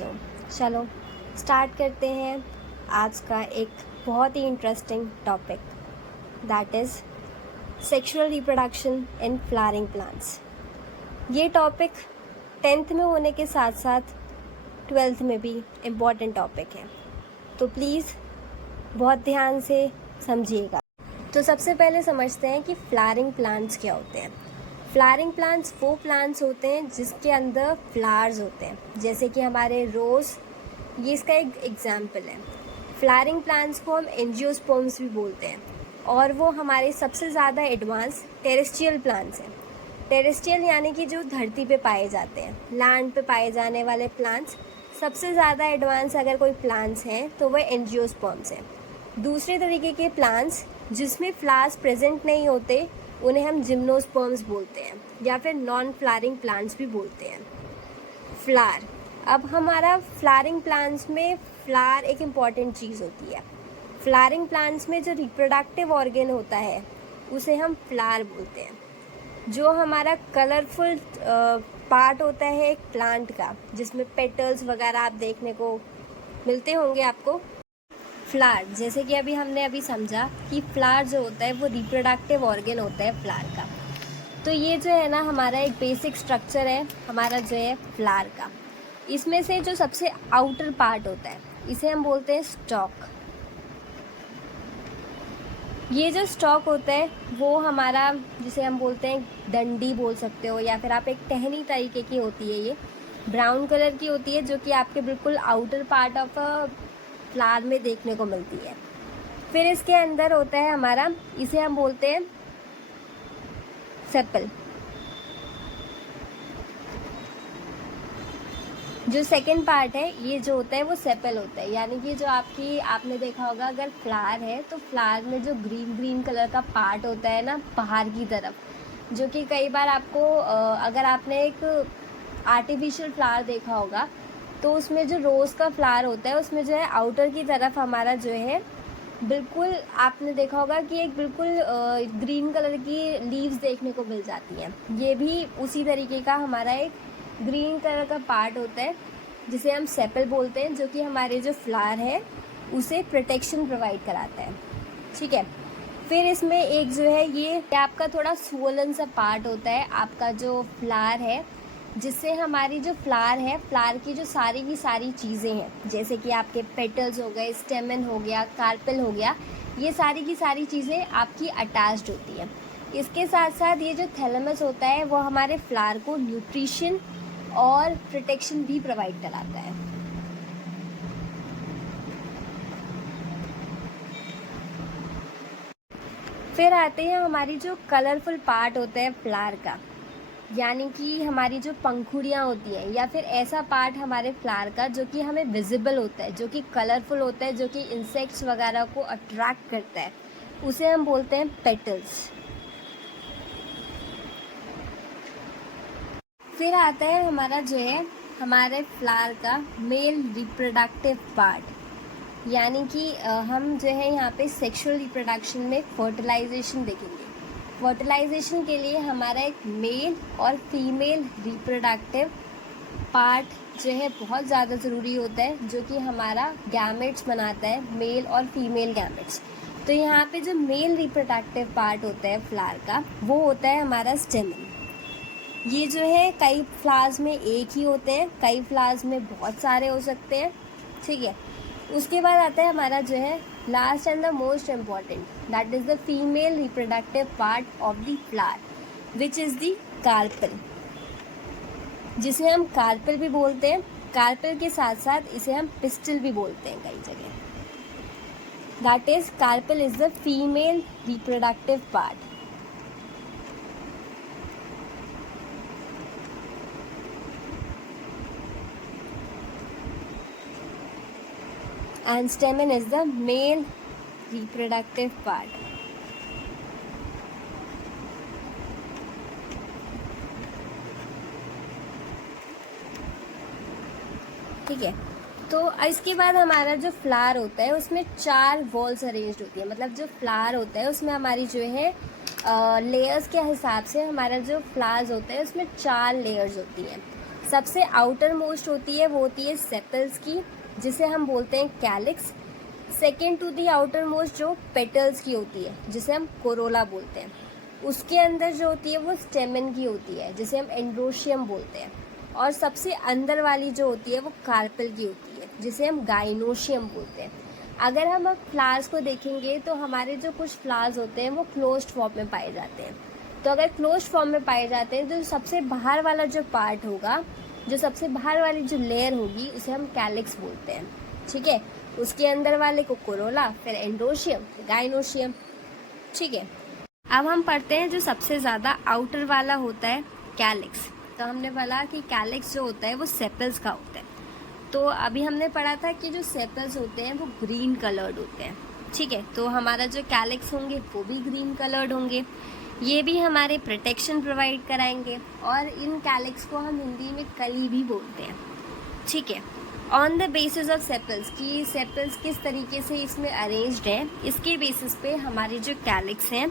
बच्चों, चलो स्टार्ट करते हैं आज का एक बहुत ही interesting topic, that is sexual reproduction in flowering plants. ये टॉपिक 10th में होने के साथ साथ 12th में भी इम्पॉर्टेंट टॉपिक है, तो प्लीज़ बहुत ध्यान से समझिएगा। तो सबसे पहले समझते हैं कि फ्लावरिंग प्लांट्स क्या होते हैं। फ्लावरिंग प्लांट्स वो प्लांट्स होते हैं जिसके अंदर फ्लावर्स होते हैं, जैसे कि हमारे रोज़, ये इसका एक एग्जाम्पल है। फ्लावरिंग प्लांट्स को हम एंजियोस्पर्म्स भी बोलते हैं, और वो हमारे सबसे ज़्यादा एडवांस टेरेस्ट्रियल प्लांट्स हैं। टेरेस्ट्रियल यानी कि जो धरती पे पाए जाते हैं, लैंड पे पाए जाने वाले प्लांट्स। सबसे ज़्यादा एडवांस अगर कोई प्लांट्स हैं तो वह एंजियोस्पर्म्स हैं। दूसरे तरीके के प्लांट्स जिसमें फ्लावर्स प्रेजेंट नहीं होते, उन्हें हम जिम्नोस्पर्म्स बोलते हैं, या फिर नॉन फ्लावरिंग प्लांट्स भी बोलते हैं। फ्लावर, अब हमारा फ्लावरिंग प्लांट्स में फ्लावर एक इम्पॉर्टेंट चीज़ होती है। फ्लावरिंग प्लांट्स में जो रिप्रोडक्टिव ऑर्गन होता है उसे हम फ्लावर बोलते हैं। जो हमारा कलरफुल पार्ट होता है एक प्लांट का, जिसमें पेटल्स वगैरह आप देखने को मिलते होंगे आपको। फ्लावर, जैसे कि हमने अभी समझा कि फ्लावर जो होता है वो रिप्रोडक्टिव ऑर्गन होता है फ्लावर का। तो ये जो है ना हमारा एक बेसिक स्ट्रक्चर है हमारा जो है फ्लावर का। इसमें से जो सबसे आउटर पार्ट होता है इसे हम बोलते हैं स्टॉक। ये जो स्टॉक होता है वो हमारा, जिसे हम बोलते हैं डंडी बोल सकते हो, या फिर आप एक टहनी तरीके की होती है, ये ब्राउन कलर की होती है, जो कि आपके बिल्कुल outer part of a flower में देखने को मिलती है। फिर इसके अंदर होता है हमारा, इसे हम बोलते हैं सेपल। जो सेकंड पार्ट है ये जो होता है वो सेपल होता है, यानी कि जो आपने देखा होगा अगर फ्लावर है तो फ्लावर में जो ग्रीन ग्रीन कलर का पार्ट होता है ना बाहर की तरफ, जो कि कई बार आपको अगर आपने एक आर्टिफिशियल फ्लावर देखा होगा तो उसमें जो रोज़ का फ्लावर होता है उसमें जो है आउटर की तरफ हमारा जो है बिल्कुल, आपने देखा होगा कि एक बिल्कुल ग्रीन कलर की लीव्स देखने को मिल जाती हैं। ये भी उसी तरीके का हमारा एक ग्रीन कलर का पार्ट होता है जिसे हम सेपल बोलते हैं, जो कि हमारे जो फ्लावर है उसे प्रोटेक्शन प्रोवाइड कराता है। ठीक है, फिर इसमें एक जो है ये आपका थोड़ा स्वोलन सा पार्ट होता है आपका जो फ्लावर है, जिससे हमारी जो फ्लावर है, फ्लावर की जो सारी की सारी चीज़ें हैं, जैसे कि आपके पेटल्स हो गए, स्टेमन हो गया, कार्पेल हो गया, ये सारी की सारी चीज़ें आपकी अटैच्ड होती हैं। इसके साथ साथ ये जो थैलेमस होता है वो हमारे फ्लावर को न्यूट्रिशन और प्रोटेक्शन भी प्रोवाइड कराता है। फिर आते हैं हमारी जो कलरफुल पार्ट होता है फ्लावर का, यानी कि हमारी जो पंखुड़ियाँ होती हैं, या फिर ऐसा पार्ट हमारे फ्लावर का जो कि हमें विजिबल होता है, जो कि कलरफुल होता है, जो कि इंसेक्ट्स वगैरह को अट्रैक्ट करता है, उसे हम बोलते हैं पेटल्स। फिर आता है हमारा जो है हमारे फ्लावर का मेल रिप्रोडक्टिव पार्ट, यानी कि हम जो है यहाँ पे सेक्सुअल रिप्रोडक्शन में फर्टिलाइजेशन देखेंगे। फर्टिलाइजेशन के लिए हमारा एक मेल और फीमेल रिप्रोडक्टिव पार्ट जो है बहुत ज़्यादा ज़रूरी होता है, जो कि हमारा गैमेट्स बनाता है, मेल और फीमेल गैमेट्स। तो यहाँ पे जो मेल रिप्रोडक्टिव पार्ट होता है फ्लावर का वो होता है हमारा स्टेमन। ये जो है कई फ्लावर्स में एक ही होते हैं, कई फ्लावर्स में बहुत सारे हो सकते हैं। ठीक है, उसके बाद आता है हमारा जो है last and the most important, that is the female reproductive part of the flower, which is the carpel, जिसे हम कार्पेल भी बोलते हैं। कार्पेल के साथ साथ इसे हम पिस्टल भी बोलते हैं कई जगह। That is carpel is the female reproductive part. And stamen is the male reproductive part. ठीक है, तो इसके बाद हमारा जो फ्लावर होता है उसमें 4 वॉल्स अरेंज्ड होती है। मतलब जो फ्लावर होता है उसमें हमारी जो है लेयर्स के हिसाब से हमारा जो फ्लावर्स होता है उसमें 4 लेयर्स होती हैं। सबसे आउटर मोस्ट होती है वो होती है सेपल्स की, जिसे हम बोलते हैं calyx. Second to the outer most जो पेटल्स की होती है, जिसे हम कोरोला बोलते हैं। उसके अंदर जो होती है वो स्टेमन की होती है, जिसे हम एंड्रोशियम बोलते हैं। और सबसे अंदर वाली जो होती है वो कार्पेल की होती है, जिसे हम गाइनोशियम बोलते हैं। अगर हम अब फ्लावर्स को देखेंगे तो हमारे जो कुछ फ्लावर्स होते हैं वो क्लोज्ड फॉर्म में पाए जाते हैं। तो अगर क्लोज्ड फॉर्म में पाए जाते हैं तो सबसे बाहर वाला जो पार्ट होगा, जो सबसे बाहर वाली जो लेयर होगी, उसे हम कैलिक्स बोलते हैं। ठीक है, उसके अंदर वाले को कोरोला, फिर एंड्रोशियम, गाइनोशियम। ठीक है, अब हम पढ़ते हैं जो सबसे ज़्यादा आउटर वाला होता है कैलिक्स। तो हमने बोला कि कैलिक्स जो होता है वो सेपल्स का होता है। तो अभी हमने पढ़ा था कि जो सेपल्स होते हैं वो ग्रीन कलर्ड होते हैं। ठीक है, तो हमारा जो कैलिक्स होंगे वो भी ग्रीन कलर्ड होंगे। ये भी हमारे प्रोटेक्शन प्रोवाइड कराएंगे। और इन कैलिक्स को हम हिंदी में कली भी बोलते हैं। ठीक है, on the basis of sepals, कि सेपल्स किस तरीके से इसमें अरेंज्ड है, इसके बेसिस पे हमारे जो कैलिक्स हैं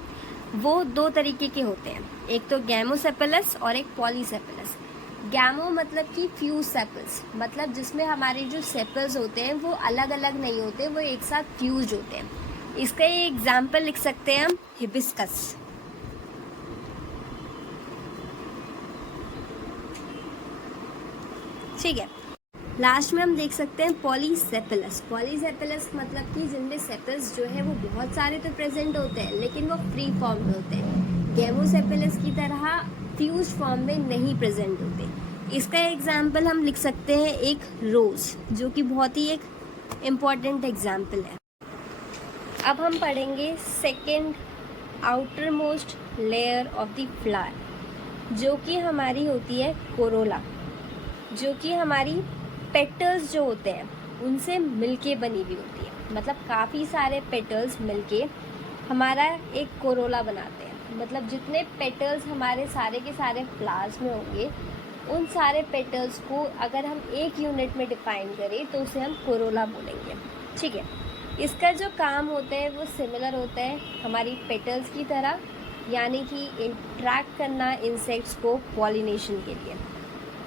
वो दो तरीके के होते हैं। एक तो गैमोसेपलस और एक पॉलीसेपलस। गैमो मतलब कि फ्यूज सेपल्स, मतलब जिसमें हमारे जो सेपल्स होते हैं वो अलग अलग नहीं होते, वो एक साथ फ्यूज होते हैं। इसका ये एग्जाम्पल लिख सकते हैं हम, हिबिस्कस। ठीक है, लास्ट में हम देख सकते हैं पॉलीसेपलस। पॉलीसेपलस मतलब कि जिनमें सेपल्स जो है वो बहुत सारे तो प्रेजेंट होते हैं, लेकिन वो फ्री फॉर्म में होते हैं। गैमोसेपलस की तरह फ्यूज फॉर्म में नहीं प्रेजेंट होते। इसका एग्जाम्पल हम लिख सकते हैं एक रोज, जो कि बहुत ही एक इम्पॉर्टेंट एग्जाम्पल है। अब हम पढ़ेंगे second outer most layer of the flower, जो कि हमारी होती है कोरोला, जो कि हमारी पेटल्स जो होते हैं उनसे मिलके बनी हुई होती है। मतलब काफ़ी सारे पेटल्स मिलके हमारा एक कोरोला बनाते हैं। मतलब जितने पेटल्स हमारे सारे के सारे फ्लावर्स में होंगे, उन सारे पेटल्स को अगर हम एक यूनिट में डिफाइन करें तो उसे हम कोरोला बोलेंगे। ठीक है, इसका जो काम होता है वो सिमिलर होता है हमारी पेटल्स की तरह, यानी कि इंट्रैक्ट करना इंसेक्ट्स को पॉलिनेशन के लिए।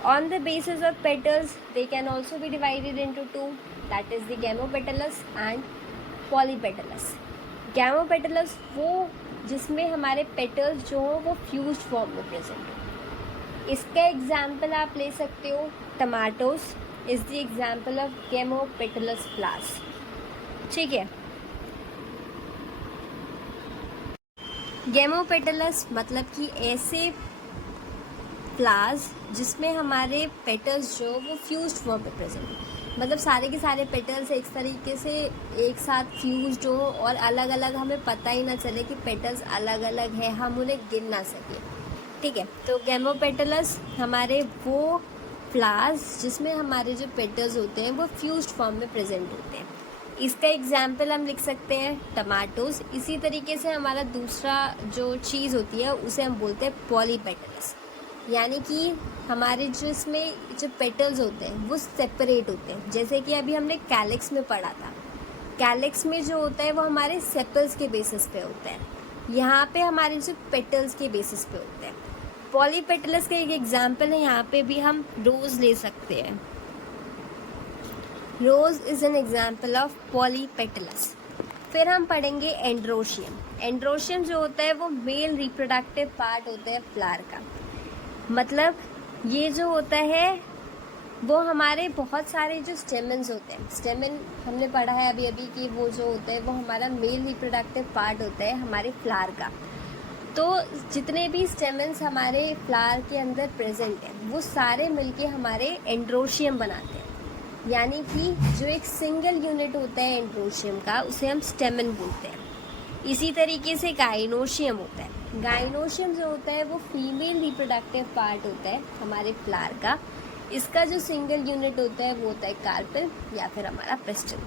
On the basis of petals, they can also be divided into two, that is the gamopetalous and polypetalous. Gamopetalous वो जिसमें हमारे पेटल्स जो हो वो फ्यूज्ड फॉर्म में प्रेजेंट हो। इसका एग्जाम्पल आप ले सकते हो, tomatoes is the example of gamopetalous flowers। ठीक है, gamopetalous मतलब कि ऐसे फ्लावर्स जिसमें हमारे पेटल्स जो वो फ्यूज्ड फॉर्म में प्रेजेंट हो। मतलब सारे के सारे पेटल्स एक तरीके से एक साथ फ्यूज्ड हो और अलग अलग हमें पता ही ना चले कि पेटल्स अलग अलग है, हम उन्हें गिन ना सकें। ठीक है, तो गैमोपेटलस हमारे वो फ्लावर्स जिसमें हमारे जो पेटल्स होते हैं वो फ्यूज्ड फॉर्म में प्रेजेंट होते हैं। इसका एग्जाम्पल हम लिख सकते हैं टमाटोस। इसी तरीके से हमारा दूसरा जो चीज़ होती है उसे हम बोलते हैं पॉलीपेटलस, यानी कि हमारे जो इसमें जो पेटल्स होते हैं वो सेपरेट होते हैं। जैसे कि अभी हमने कैलिक्स में पढ़ा था, कैलिक्स में जो होता है वो हमारे सेपल्स के बेसिस पे होता है, यहाँ पे हमारे जो पेटल्स के बेसिस पे होते हैं। पॉलीपेटलस का एक एग्जाम्पल है, यहाँ पे भी हम रोज ले सकते हैं। Rose is an example of polypetalous. फिर हम पढ़ेंगे एंड्रोशियम। एंड्रोशियम जो होता है वो मेल रिप्रोडक्टिव पार्ट होता है फ्लावर का। मतलब ये जो होता है वो हमारे बहुत सारे जो स्टेमन्स होते हैं, स्टेमन हमने पढ़ा है अभी अभी कि वो जो होता है वो हमारा मेल रिप्रोडक्टिव पार्ट होता है हमारे फ्लावर का। तो जितने भी स्टेमन्स हमारे फ्लावर के अंदर प्रेजेंट हैं वो सारे मिलके हमारे एंड्रोशियम बनाते हैं। यानी कि जो एक सिंगल यूनिट होता है एंड्रोशियम का उसे हम स्टेमन बोलते हैं। इसी तरीके से गाइनोशियम होता है। गाइनोशियम जो होता है वो फीमेल रिप्रोडक्टिव पार्ट होता है हमारे फ्लावर का। इसका जो सिंगल यूनिट होता है वो होता है कार्पेल या फिर हमारा पिस्टल।